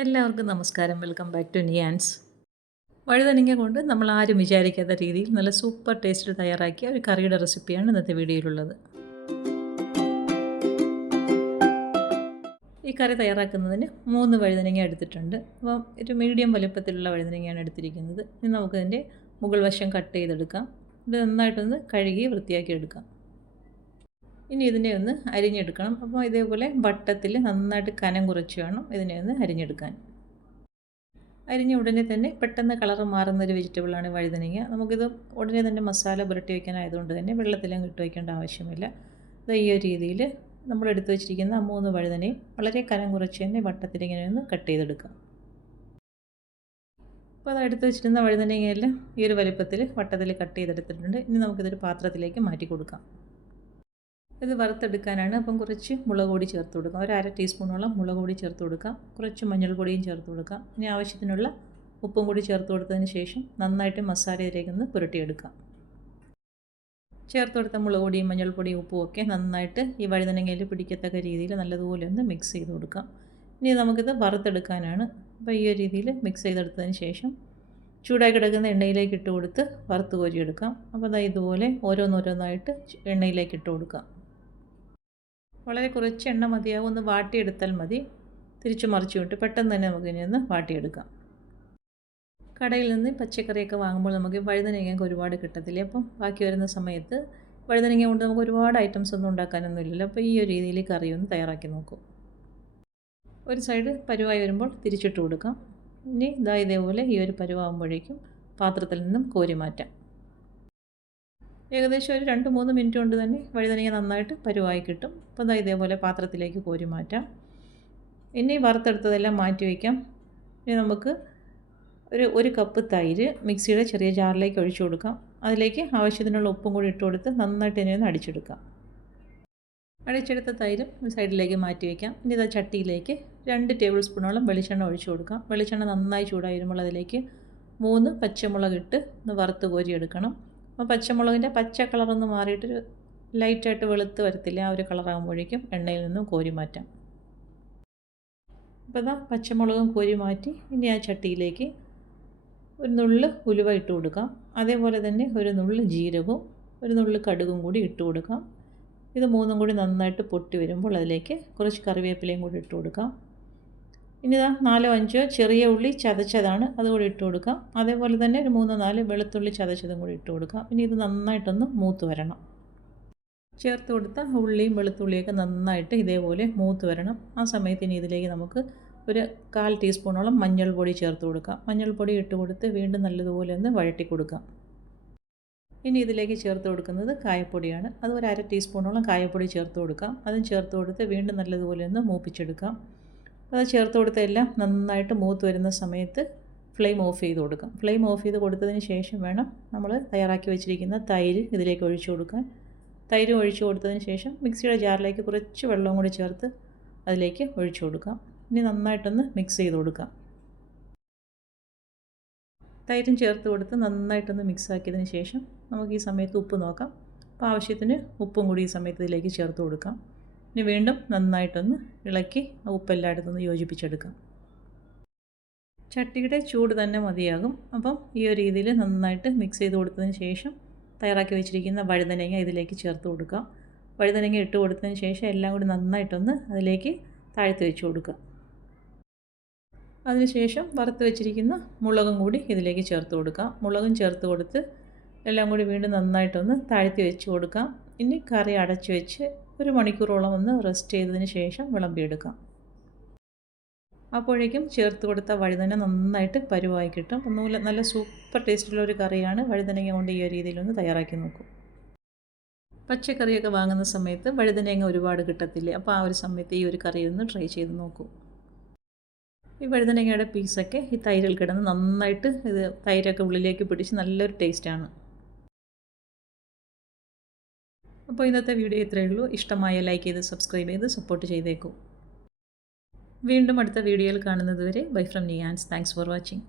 എല്ലാവർക്കും നമസ്കാരം. Welcome back to Niyan's. വഴുതനങ്ങ കൊണ്ട് നമ്മൾ ആരും വിചാരിക്കാത്ത രീതിയിൽ നല്ല സൂപ്പർ ടേസ്റ്റിൽ തയ്യാറാക്കിയ ഒരു കറിയുടെ റെസിപ്പിയാണ് ഇന്നത്തെ വീഡിയോയിലുള്ളത്. ഈ കറി തയ്യാറാക്കുന്നതിന് 3 വഴുതനങ്ങ എടുത്തിട്ടുണ്ട്. അപ്പം ഒരു മീഡിയം വലുപ്പത്തിലുള്ള വഴുതനങ്ങയാണ് എടുത്തിരിക്കുന്നത്. ഇനി നമുക്കതിൻ്റെ മുകൾ വശം കട്ട് ചെയ്തെടുക്കാം. ഇത് നന്നായിട്ടൊന്ന് കഴുകി വൃത്തിയാക്കി എടുക്കാം. ഇനി ഇതിനെ ഒന്ന് അരിഞ്ഞെടുക്കണം. അപ്പോൾ ഇതേപോലെ വട്ടത്തിൽ നന്നായിട്ട് കനം കുറച്ച് വേണം ഇതിനെ ഒന്ന് അരിഞ്ഞെടുക്കാൻ. അരിഞ്ഞ ഉടനെ തന്നെ പെട്ടെന്ന് കളർ മാറുന്നൊരു വെജിറ്റബിളാണ് വഴുതനങ്ങ. നമുക്കിത് ഉടനെ തന്നെ മസാല പുരട്ടി വയ്ക്കാനായതുകൊണ്ട് തന്നെ വെള്ളത്തിലും ഇട്ട് വയ്ക്കേണ്ട ആവശ്യമില്ല. ഇത് ഈ ഒരു രീതിയിൽ നമ്മൾ എടുത്തു വെച്ചിരിക്കുന്ന 3 വഴുതനയും വളരെ കനം കുറച്ച് തന്നെ വട്ടത്തിൽ ഇങ്ങനെ ഒന്ന് കട്ട് ചെയ്തെടുക്കാം. അപ്പോൾ അത് എടുത്ത് വെച്ചിരുന്ന വഴുതനങ്ങയെല്ലാം ഈ ഒരു വലുപ്പത്തിൽ വട്ടത്തിൽ കട്ട് ചെയ്തെടുത്തിട്ടുണ്ട്. ഇനി നമുക്കിതൊരു പാത്രത്തിലേക്ക് മാറ്റി കൊടുക്കാം. ഇത് വറുത്തെടുക്കാനാണ്. അപ്പം കുറച്ച് മുളക് പൊടി ചേർത്ത് കൊടുക്കാം. ഒരു 1/2 ടീസ്പൂണോളം മുളക് പൊടി ചേർത്ത് കൊടുക്കാം. കുറച്ച് മഞ്ഞൾപ്പൊടിയും ചേർത്ത് കൊടുക്കാം. ഇനി ആവശ്യത്തിനുള്ള ഉപ്പും കൂടി ചേർത്ത് കൊടുത്തതിന് ശേഷം നന്നായിട്ട് മസാലയിലേക്കൊന്ന് പുരട്ടിയെടുക്കാം. ചേർത്ത് കൊടുത്ത മുളക് പൊടിയും മഞ്ഞൾപ്പൊടിയും ഉപ്പും ഒക്കെ നന്നായിട്ട് ഈ വഴുതനങ്ങയിൽ പിടിക്കത്തക്ക രീതിയിൽ നല്ലതുപോലെ ഒന്ന് മിക്സ് ചെയ്ത് കൊടുക്കാം. ഇനി നമുക്കിത് വറുത്തെടുക്കാനാണ്. അപ്പോൾ ഈ ഒരു രീതിയിൽ മിക്സ് ചെയ്തെടുത്തതിന് ശേഷം ചൂടായി കിടക്കുന്ന എണ്ണയിലേക്ക് ഇട്ട് കൊടുത്ത് വറുത്ത് കോരിയെടുക്കാം. അപ്പോൾ അതാ ഇതുപോലെ ഓരോന്നോരോന്നായിട്ട് എണ്ണയിലേക്ക് ഇട്ട് കൊടുക്കാം. വളരെ കുറച്ച് എണ്ണ മതിയാവും. ഒന്ന് വാട്ടിയെടുത്താൽ മതി. തിരിച്ചു മറിച്ചു വിട്ട് പെട്ടെന്ന് തന്നെ നമുക്കിനി ഒന്ന് വാട്ടിയെടുക്കാം. കടയിൽ നിന്ന് പച്ചക്കറിയൊക്കെ വാങ്ങുമ്പോൾ നമുക്ക് വഴുതനങ്ങ ഒരുപാട് കിട്ടത്തില്ല. അപ്പം ബാക്കി വരുന്ന സമയത്ത് വഴുതനങ്ങ കൊണ്ട് നമുക്ക് ഒരുപാട് ഐറ്റംസ് ഒന്നും ഉണ്ടാക്കാനൊന്നും ഇല്ലല്ലോ. അപ്പോൾ ഈ ഒരു രീതിയിൽ കറി ഒന്ന് തയ്യാറാക്കി നോക്കും. ഒരു സൈഡ് പരുവായി വരുമ്പോൾ തിരിച്ചിട്ട് കൊടുക്കാം. ഇനി ഇതേപോലെ ഈ ഒരു പരുവാകുമ്പോഴേക്കും പാത്രത്തിൽ നിന്നും കോരി മാറ്റാം. ഏകദേശം ഒരു 2-3 മിനിറ്റ് കൊണ്ട് തന്നെ വഴുതനങ്ങ നന്നായിട്ട് പരുവായി കിട്ടും. അപ്പോൾ ഇതേപോലെ പാത്രത്തിലേക്ക് കോരി മാറ്റാം. ഇനി വറുത്തെടുത്തതെല്ലാം മാറ്റി വയ്ക്കാം. ഇനി നമുക്ക് ഒരു കപ്പ് തൈര് മിക്സിയുടെ ചെറിയ ജാറിലേക്ക് ഒഴിച്ചു കൊടുക്കാം. അതിലേക്ക് ആവശ്യത്തിനുള്ള ഉപ്പും കൂടി ഇട്ട് കൊടുത്ത് നന്നായിട്ട് ഇനി ഒന്ന് അടിച്ചെടുക്കാം. അടിച്ചെടുത്ത തൈരും സൈഡിലേക്ക് മാറ്റി വയ്ക്കാം. ഇനി ഇതാ ചട്ടിയിലേക്ക് 2 ടേബിൾ സ്പൂണോളം വെളിച്ചെണ്ണ ഒഴിച്ചു കൊടുക്കാം. വെളിച്ചെണ്ണ നന്നായി ചൂടായി വരുമ്പോൾ അതിലേക്ക് 3 പച്ചമുളക് ഇട്ട് ഒന്ന് വറുത്ത് കോരിയെടുക്കണം. അപ്പോൾ പച്ചമുളകിൻ്റെ പച്ച കളറൊന്ന് മാറിയിട്ടൊരു ലൈറ്റായിട്ട് വെളുത്ത് വരത്തില്ല. ആ ഒരു കളറാകുമ്പോഴേക്കും എണ്ണയിൽ നിന്നും കോരി മാറ്റാം. അപ്പോൾ ഇതാ പച്ചമുളകും കോരി മാറ്റി ഇനി ആ ചട്ടിയിലേക്ക് ഒരു നുള്ള് ഉലുവ ഇട്ട് കൊടുക്കാം. അതേപോലെ തന്നെ ഒരു നുള്ള് ജീരകവും ഒരു നുള്ള് കടുകും കൂടി ഇട്ട് കൊടുക്കാം. ഇത് 3ഉം കൂടി നന്നായിട്ട് പൊട്ടി വരുമ്പോൾ അതിലേക്ക് കുറച്ച് കറിവേപ്പിലയും കൂടി ഇട്ട് കൊടുക്കാം. ഇനി 4-5 ചെറിയ ഉള്ളി ചതച്ചതാണ്, അതുകൂടി ഇട്ട് കൊടുക്കാം. അതേപോലെ തന്നെ ഒരു 3-4 വെളുത്തുള്ളി ചതച്ചതും കൂടി ഇട്ട് കൊടുക്കാം. ഇനി ഇത് നന്നായിട്ടൊന്ന് മൂത്ത് വരണം. ചേർത്ത് കൊടുത്ത ഉള്ളിയും വെളുത്തുള്ളിയൊക്കെ നന്നായിട്ട് ഇതേപോലെ മൂത്ത് വരണം. ആ സമയത്ത് ഇനി ഇതിലേക്ക് നമുക്ക് ഒരു 1/4 ടീസ്പൂണോളം മഞ്ഞൾപ്പൊടി ചേർത്ത് കൊടുക്കാം. മഞ്ഞൾപ്പൊടി ഇട്ട് കൊടുത്ത് വീണ്ടും നല്ലതുപോലെ ഒന്ന് വഴറ്റി കൊടുക്കാം. ഇനി ഇതിലേക്ക് ചേർത്ത് കൊടുക്കുന്നത് കായപ്പൊടിയാണ്. അത് ഒരു 1/2 ടീസ്പൂണോളം കായപ്പൊടി ചേർത്ത് കൊടുക്കാം. അതും ചേർത്ത് കൊടുത്ത് വീണ്ടും നല്ലതുപോലെ ഒന്ന് മൂപ്പിച്ചെടുക്കാം. അത് ചേർത്ത് കൊടുത്തെല്ലാം നന്നായിട്ട് മൂത്ത് വരുന്ന സമയത്ത് ഫ്ലെയിം ഓഫ് ചെയ്ത് കൊടുക്കാം. ഫ്ലെയിം ഓഫ് ചെയ്ത് കൊടുത്തതിന് ശേഷം വേണം നമ്മൾ തയ്യാറാക്കി വെച്ചിരിക്കുന്ന തൈര് ഇതിലേക്ക് ഒഴിച്ചു കൊടുക്കാൻ. തൈര് ഒഴിച്ചു കൊടുത്തതിന് ശേഷം മിക്സിയുടെ ജാറിലേക്ക് കുറച്ച് വെള്ളവും കൂടി ചേർത്ത് അതിലേക്ക് ഒഴിച്ചു കൊടുക്കാം. ഇനി നന്നായിട്ടൊന്ന് മിക്സ് ചെയ്ത് കൊടുക്കാം. തൈരും ചേർത്ത് കൊടുത്ത് നന്നായിട്ടൊന്ന് മിക്സ് ആക്കിയതിന് ശേഷം നമുക്ക് ഈ സമയത്ത് ഉപ്പ് നോക്കാം. അപ്പോൾ ആവശ്യത്തിന് ഉപ്പും കൂടി ഈ സമയത്ത് ഇതിലേക്ക് ചേർത്ത് കൊടുക്കാം. ഇനി വീണ്ടും നന്നായിട്ടൊന്ന് ഇളക്കി ഉപ്പെല്ലായിടത്തൊന്ന് യോജിപ്പിച്ചെടുക്കാം. ചട്ടിയുടെ ചൂട് തന്നെ മതിയാകും. അപ്പം ഈ ഒരു രീതിയിൽ നന്നായിട്ട് മിക്സ് ചെയ്ത് കൊടുത്തതിന് ശേഷം തയ്യാറാക്കി വെച്ചിരിക്കുന്ന വഴുതനങ്ങ ഇതിലേക്ക് ചേർത്ത് കൊടുക്കാം. വഴുതനങ്ങ ഇട്ട് കൊടുത്തതിന് ശേഷം എല്ലാം കൂടി നന്നായിട്ടൊന്ന് അതിലേക്ക് താഴ്ത്തി വെച്ച് കൊടുക്കുക. അതിനുശേഷം വറുത്ത് വെച്ചിരിക്കുന്ന മുളകും കൂടി ഇതിലേക്ക് ചേർത്ത് കൊടുക്കാം. മുളകും ചേർത്ത് കൊടുത്ത് എല്ലാം കൂടി വീണ്ടും നന്നായിട്ടൊന്ന് താഴ്ത്തി വെച്ച് കൊടുക്കാം. ഇനി കറി അടച്ചു വെച്ച് 1 മണിക്കൂറോളം ഒന്ന് റെസ്റ്റ് ചെയ്തതിന് ശേഷം വിളമ്പിയെടുക്കാം. അപ്പോഴേക്കും ചേർത്ത് കൊടുത്ത വഴുതന നന്നായിട്ട് പരുവായി കിട്ടും. ഒന്നുമില്ല, നല്ല സൂപ്പർ ടേസ്റ്റുള്ള ഒരു കറിയാണ്. വഴുതനങ്ങ കൊണ്ട് ഈ ഒരു രീതിയിലൊന്ന് തയ്യാറാക്കി നോക്കും. പച്ചക്കറിയൊക്കെ വാങ്ങുന്ന സമയത്ത് വഴുതനങ്ങ ഒരുപാട് കിട്ടത്തില്ലേ. അപ്പോൾ ആ ഒരു സമയത്ത് ഈ ഒരു കറി ഒന്ന് ട്രൈ ചെയ്ത് നോക്കൂ. ഈ വഴുതനങ്ങയുടെ പീസൊക്കെ ഈ തൈരിൽ കിടന്ന് നന്നായിട്ട് ഇത് തൈരൊക്കെ ഉള്ളിലേക്ക് പിടിച്ച് നല്ലൊരു ടേസ്റ്റാണ്. അപ്പോൾ ഇന്നത്തെ വീഡിയോ ഇത്രയേ ഉള്ളൂ. ഇഷ്ടമായ ലൈക്ക് ചെയ്ത് സബ്സ്ക്രൈബ് ചെയ്ത് സപ്പോർട്ട് ചെയ്തേക്കൂ. വീണ്ടും അടുത്ത വീഡിയോയിൽ കാണുന്നത് വരെ bye from Niyan's. Thanks for watching.